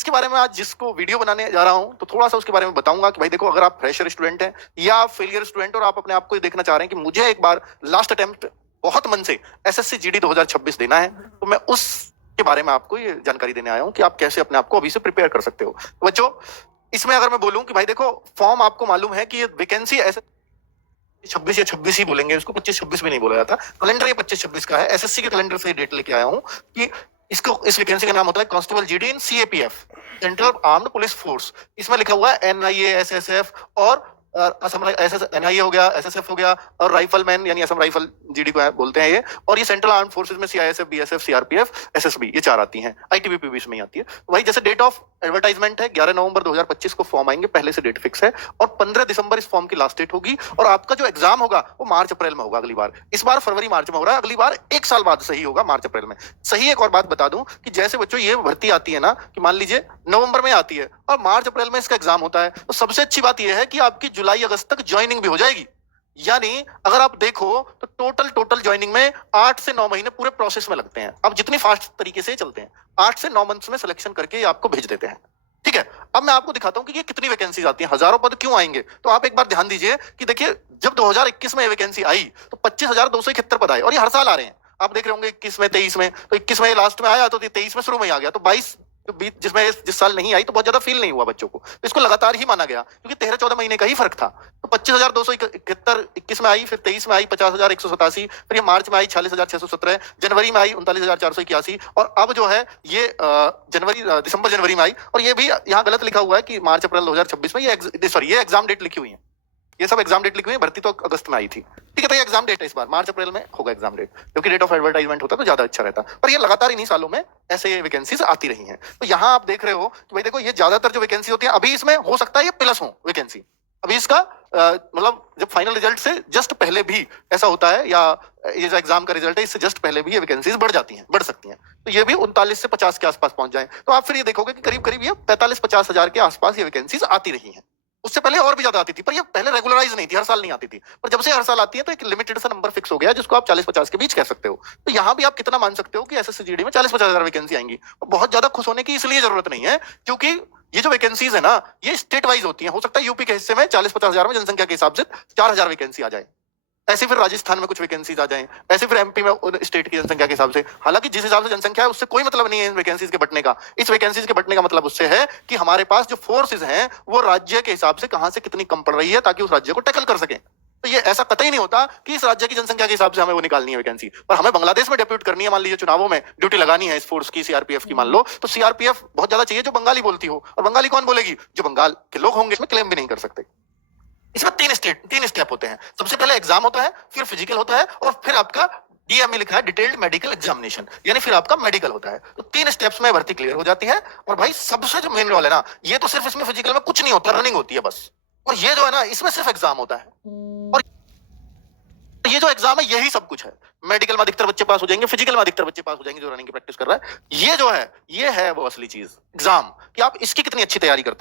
इसके बारे में आज जिसको वीडियो बनाने जा रहा हूं तो थोड़ा सा उसके बारे में बताऊंगा कि भाई देखो, अगर आप फ्रेशर स्टूडेंट हैं या आप फेलियर स्टूडेंट और आप अपने आप को ये देखना चाह रहे हैं कि मुझे एक बार लास्ट अटेम्प्ट बहुत मन से एसएससी जीडी 2026 देना है, तो मैं उस के बारे में आपको ये जानकारी देने आया हूं कि आप कैसे अपने आप को अभी से प्रिपेयर कर सकते हो। तो बच्चों, इसमें अगर मैं बोलूं कि भाई देखो, फॉर्म आपको मालूम है कि ये वैकेंसी ऐसे 26 या 26 ही बोलेंगे इसको, 25-26 भी नहीं बोला जाता। कैलेंडर ये 25-26 का है। एसएससी के कैलेंडर से डेट लेके आया हूं कि इसको, इस वैकेंसी का नाम होता है कांस्टेबल जीडी इन CAPF, central armed police force. इसमें लिखा हुआ है एनआईए, एसएसएफ और असम एनआईए हो गया, एसएसएफ हो गया, और राइफलमैन यानी असम राइफल जीडी को बोलते हैं ये। और ये सेंट्रल आर्म्ड फोर्सेस में सीआईएसएफ, बीएसएफ, सीआरपीएफ, एसएसबी, ये चार आती हैं। आईटीबीपी भी इसमें आती है। वही जैसे डेट ऑफ एडवर्टाइजमेंट है 11 नवंबर 2025 को फॉर्म आएंगे, पहले से डेट फिक्स है, और 15 दिसंबर इस फॉर्म की लास्ट डेट होगी। और आपका जो एग्जाम होगा वो मार्च अप्रैल में होगा अगली बार। इस बार फरवरी मार्च में हो रहा है, अगली बार 1 साल बाद सही होगा, मार्च अप्रैल में सही। एक और बात बता दूं कि जैसे बच्चों ये भर्ती आती है ना, कि मान लीजिए नवंबर में आती है और मार्च अप्रैल में इसका एग्जाम होता है, तो सबसे अच्छी बात यह है कि आपकी जुलाई अगस्त तक ज्वाइनिंग भी हो जाएगी। यानी अगर आप देखो तो टोटल ज्वाइनिंग में 8 से 9 महीने पूरे प्रोसेस में लगते हैं। अब जितनी फास्ट तरीके से चलते हैं, 8 से 9 मंथ्स में सिलेक्शन करके आपको भेज देते हैं। ठीक है, अब मैं आपको दिखाता हूं कि ये कितनी वैकेंसीज आती हैं, हजारों पद क्यों आएंगे। तो आप एक बार ध्यान दीजिए कि देखिए, जब 2021 में ये वैकेंसी आई तो 25,271 पद आए, और ये हर साल आ रहे हैं। आप देख रहे होंगे 21 में, 23 में, तो 21 में लास्ट में आया, तो 23 में शुरू में आ गया, तो 22 जिस साल नहीं आई तो बहुत ज्यादा फील नहीं हुआ बच्चों को, तो इसको लगातार ही माना गया क्योंकि 13-14 महीने का ही फर्क था। तो 25,271 21 में आई, फिर 23 में आई 50,187, फिर ये मार्च में आई 46,617, जनवरी में आई 39,481, और अब जो है ये दिसंबर जनवरी में आई। और ये भी यहाँ गलत लिखा हुआ है कि मार्च अप्रैल 2026 में, ये एग्जाम डेट लिखी हुई है, ये सब एग्जाम डेट लिखी हुई है। भर्ती तो अगस्त में आई थी। ठीक है, तो ये एग्जाम डेट है, इस बार मार्च अप्रैल में होगा एग्जाम डेट, क्योंकि डेट ऑफ एडवर्टाइजमेंट होता है तो ज्यादा अच्छा रहता। पर ये लगातार इन्हीं सालों में ऐसे वैकेंसीज आती रही हैं। तो यहाँ आप देख रहे हो कि भाई देखो, ये ज्यादातर जो वैकेंसी होती है, अभी इसमें हो सकता है ये प्लस हो वैकेंसी, अभी इसका मतलब जब फाइनल रिजल्ट से जस्ट पहले भी ऐसा होता है, या ये जो एग्जाम का रिजल्ट है इससे जस्ट पहले भी ये वैकेंसीज बढ़ जाती हैं, बढ़ सकती हैं। तो ये भी 39 से 50 के आसपास पहुंच जाए, तो आप फिर ये देखोगे कि करीब करीब ये 45-50 हजार के आसपास ये वैकेंसीज आती रही हैं। उससे पहले और भी ज्यादा आती थी, पर ये पहले रेगुलराइज नहीं थी, हर साल नहीं आती थी। पर जब से हर साल आती है तो एक लिमिटेड सा नंबर फिक्स हो गया, जिसको आप 40-50 के बीच कह सकते हो। तो यहाँ भी आप कितना मान सकते हो कि एसएससी जीडी में 40-50 हजार वैकेंसी आएंगी। और बहुत ज्यादा खुश होने की इसलिए जरूरत नहीं है, क्योंकि ये जो वैकेंसीज है ना, ये स्टेट वाइज होती है। हो सकता है यूपी के हिस्से में 40-50 हजार में जनसंख्या के हिसाब से 4,000 वैकेंसी आ जाए, ऐसे फिर राजस्थान में कुछ वैकेंसीज आ जाएं, ऐसे फिर एमपी में स्टेट की जनसंख्या के हिसाब से। हालांकि जिस हिसाब से जनसंख्या है उससे कोई मतलब नहीं है इन वैकेंसीज के बटने का। इस वैकेंसीज के बटने का मतलब उससे है कि हमारे पास जो फोर्सेज हैं वो राज्य के हिसाब से कहां से कितनी कम पड़ रही है, ताकि उस राज्य को टैकल कर सके। तो ये ऐसा कतई नहीं होता कि इस राज्य की जनसंख्या के हिसाब से हमें वो निकालनी है वैकेंसी, पर हमें बांग्लादेश में डेप्यूट करनी है, मान लीजिए चुनावों में ड्यूटी लगानी है इस फोर्स की, सीआरपीएफ की मान लो, तो सीआरपीएफ बहुत ज्यादा चाहिए जो बंगाली बोलती हो। और बंगाली कौन बोलेगी? जो बंगाल के लोग होंगे। इसमें क्लेम भी नहीं कर सकते। इसमें 3 स्टेप होते हैं। सबसे पहले एग्जाम होता है, फिर फिजिकल होता है, और फिर आपका डीएमई लिखा है, डिटेल्ड मेडिकल एग्जामिनेशन, यानी फिर आपका मेडिकल होता है। तो 3 स्टेप्स में भर्ती क्लियर हो जाती है। और भाई सबसे जो मेन रोल है ना, ये तो सिर्फ इसमें फिजिकल में कुछ नहीं होता, रनिंग होती है बस। और ये जो है ना, इसमें सिर्फ एग्जाम होता है, और ये जो एग्जाम है यही सब कुछ है। मेडिकल में अधिकतर बच्चे पास हो जाएंगे, फिजिकल में अधिकतर बच्चे पास हो जाएंगे जो रनिंग की प्रैक्टिस कर रहा है। ये जो है, ये है वो असली चीज एग्जाम, कि आप इसकी कितनी अच्छी तैयारी करते हैं।